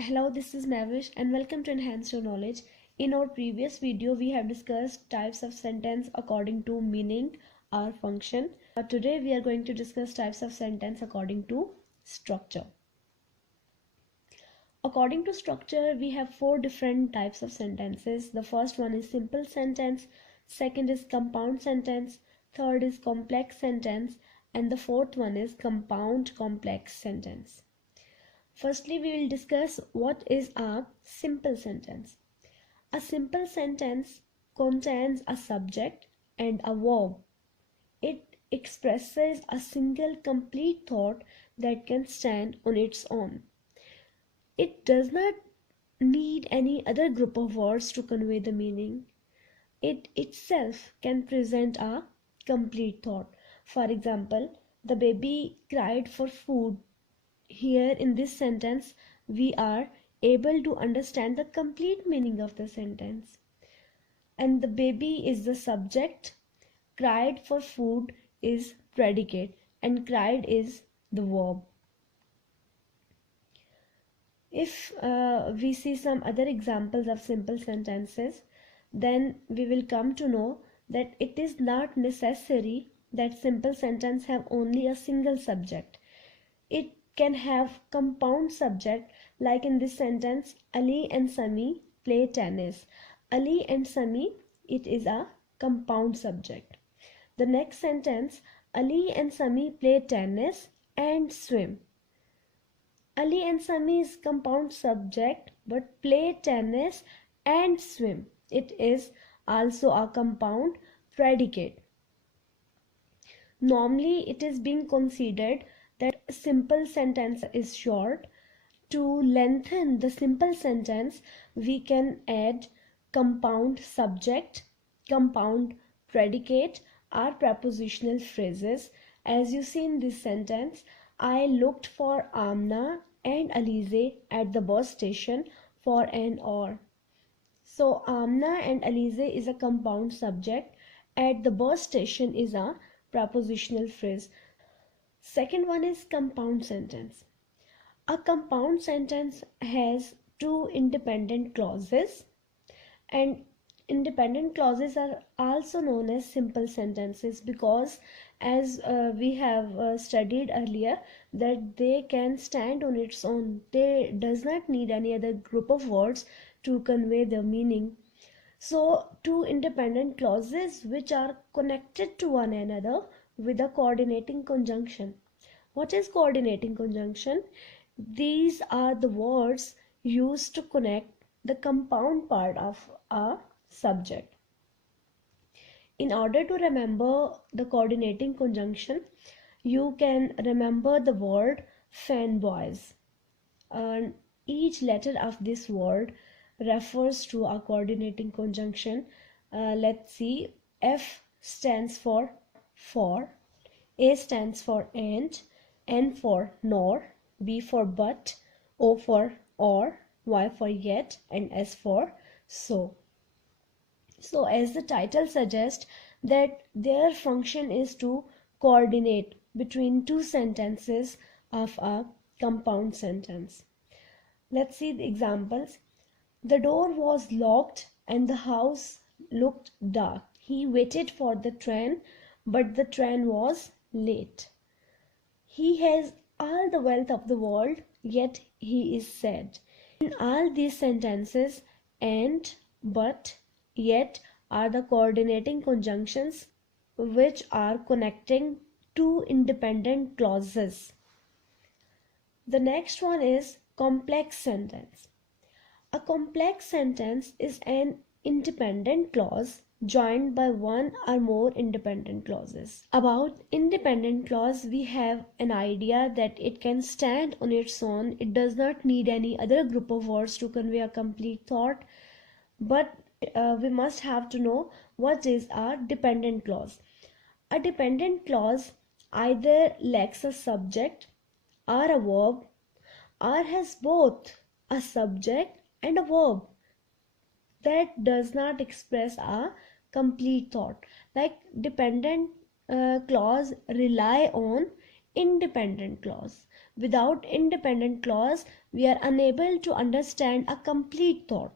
Hello, this is Navish and welcome to Enhance Your Knowledge. In our previous video, we have discussed types of sentence according to meaning or function. Today, we are going to discuss types of sentence according to structure. According to structure, we have four different types of sentences. The first one is simple sentence, second is compound sentence, third is complex sentence, and the fourth one is compound complex sentence. Firstly, we will discuss what is a simple sentence. A simple sentence contains a subject and a verb. It expresses a single complete thought that can stand on its own. It does not need any other group of words to convey the meaning. It itself can present a complete thought. For example, the baby cried for food. Here in this sentence, we are able to understand the complete meaning of the sentence. And the baby is the subject, cried for food is predicate, and cried is the verb. If we see some other examples of simple sentences, then we will come to know that it is not necessary that simple sentence have only a single subject. It can have compound subject, like in this sentence, Ali and Sami play tennis. Ali and Sami, it is a compound subject. The next sentence, Ali and Sami play tennis and swim. Ali and Sami is compound subject, but play tennis and swim, it is also a compound predicate. Normally, it is being considered that simple sentence is short. To lengthen the simple sentence, we can add compound subject, compound predicate, or prepositional phrases. As you see in this sentence, I looked for Amna and Alize at the bus station for an hour. So Amna and Alize is a compound subject. At the bus station is a prepositional phrase. Second one is compound sentence. A compound sentence has two independent clauses, and independent clauses are also known as simple sentences because, as we have studied earlier, that they can stand on its own. They does not need any other group of words to convey the meaning. So two independent clauses which are connected to one another with a coordinating conjunction. What is coordinating conjunction? These are the words used to connect the compound part of a subject. In order to remember the coordinating conjunction, you can remember the word fanboys. And each letter of this word refers to a coordinating conjunction. Let's see. F stands for, A stands for and, N for nor, B for but, O for or, Y for yet, and S for so. So as the title suggests, that their function is to coordinate between two sentences of a compound sentence. Let's see the examples. The door was locked and the house looked dark. He waited for the train, but the train was late. He has all the wealth of the world, yet he is sad. In all these sentences, and, but, yet are the coordinating conjunctions which are connecting two independent clauses. The next one is complex sentence. A complex sentence is an independent clause joined by one or more independent clauses. About independent clause, we have an idea that it can stand on its own. It does not need any other group of words to convey a complete thought. But we must have to know what is a dependent clause. A dependent clause either lacks a subject or a verb, or has both a subject and a verb that does not express a complete thought. Like dependent clause rely on independent clause, Without independent clause, we are unable to understand a complete thought.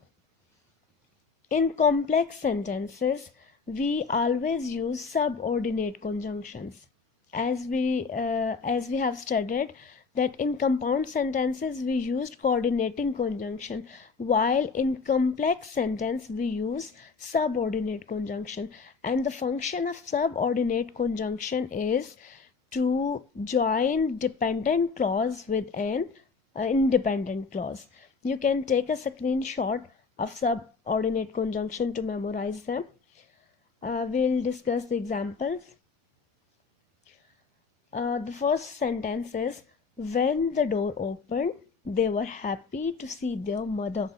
In complex sentences, we always use subordinate conjunctions. As we have studied that in compound sentences we used coordinating conjunction, while in complex sentence we use subordinate conjunction. And the function of subordinate conjunction is to join dependent clause with an independent clause. You can take a screenshot of subordinate conjunction to memorize them. We'll discuss the examples. The first sentence is, when the door opened, they were happy to see their mother.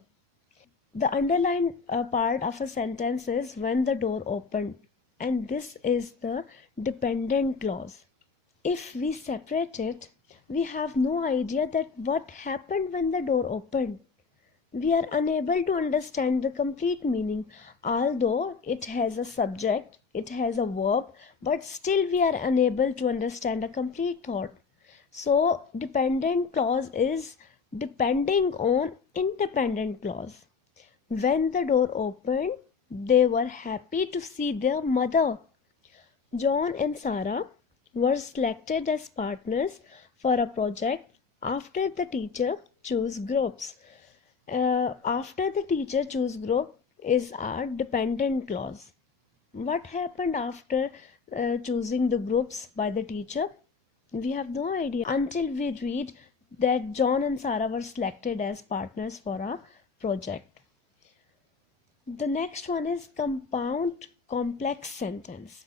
The underlined part of a sentence is when the door opened, and this is the dependent clause. If we separate it, we have no idea that what happened when the door opened. We are unable to understand the complete meaning, although it has a subject, it has a verb, but still we are unable to understand a complete thought. So dependent clause is depending on independent clause. When the door opened, they were happy to see their mother. John and Sarah were selected as partners for a project after the teacher chose groups. After the teacher choose group is our dependent clause. What happened after choosing the groups by the teacher? We have no idea until we read that John and Sarah were selected as partners for a project. The next one is compound complex sentence.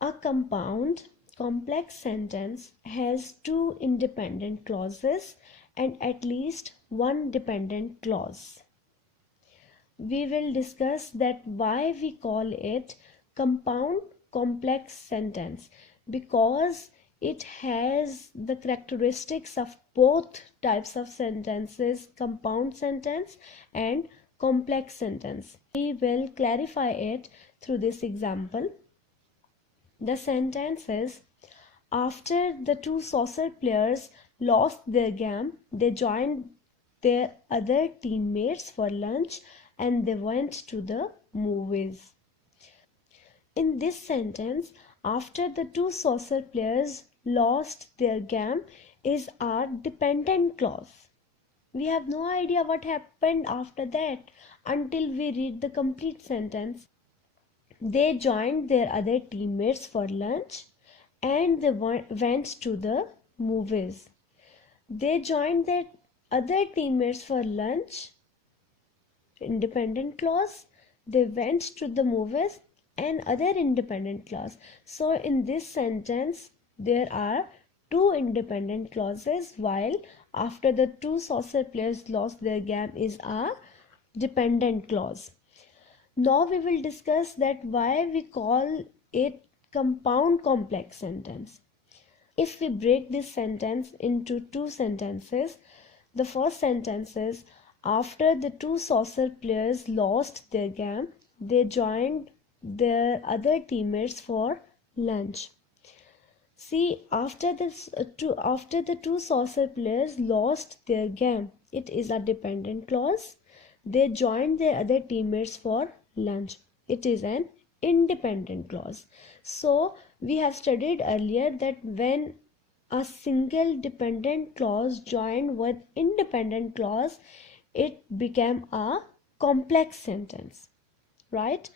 A compound complex sentence has two independent clauses and at least one dependent clause. We will discuss that why we call it compound complex sentence, because it has the characteristics of both types of sentences, compound sentence and complex sentence. We will clarify it through this example. The sentence is, after the two soccer players lost their game, they joined their other teammates for lunch and they went to the movies. In this sentence, after the two soccer players lost their game is our dependent clause. We have no idea what happened after that until we read the complete sentence. They joined their other teammates for lunch and they went to the movies. They joined their other teammates for lunch, independent clause. They went to the movies, and other independent clause. So in this sentence there are two independent clauses, while after the two saucer players lost their game is a dependent clause. Now we will discuss that why we call it compound complex sentence. If we break this sentence into two sentences, the first sentence is, after the two saucer players lost their game, they joined their other teammates for lunch. See, after the two saucer players lost their game, it is a dependent clause. They joined their other teammates for lunch. It is an independent clause. So we have studied earlier that when a single dependent clause joined with independent clause, it became a complex sentence, right?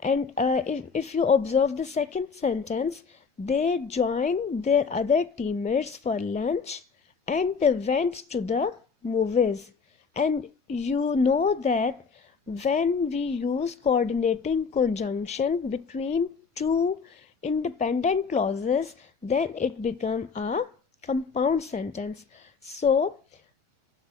And if you observe the second sentence, they joined their other teammates for lunch and they went to the movies. And you know that when we use coordinating conjunction between two independent clauses, then it becomes a compound sentence. So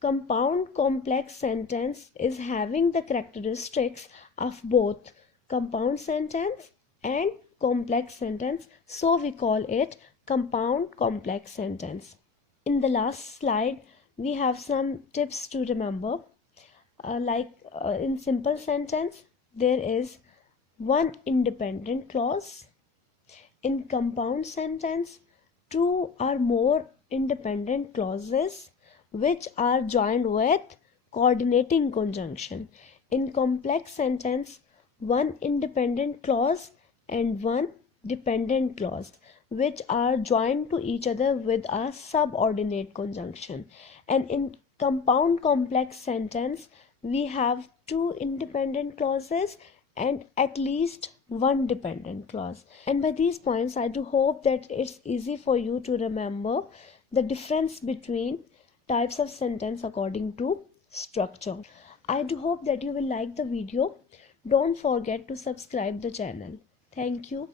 compound complex sentence is having the characteristics of both compound sentence and complex sentence, so we call it compound complex sentence. In the last slide we have some tips to remember, in simple sentence there is one independent clause. In compound sentence two or more independent clauses which are joined with coordinating conjunction. In complex sentence, one independent clause and one dependent clause which are joined to each other with a subordinate conjunction. And in compound complex sentence, we have two independent clauses and at least one dependent clause. And by these points, I do hope that it's easy for you to remember the difference between types of sentence according to structure. I do hope that you will like the video. Don't forget to subscribe the channel. Thank you.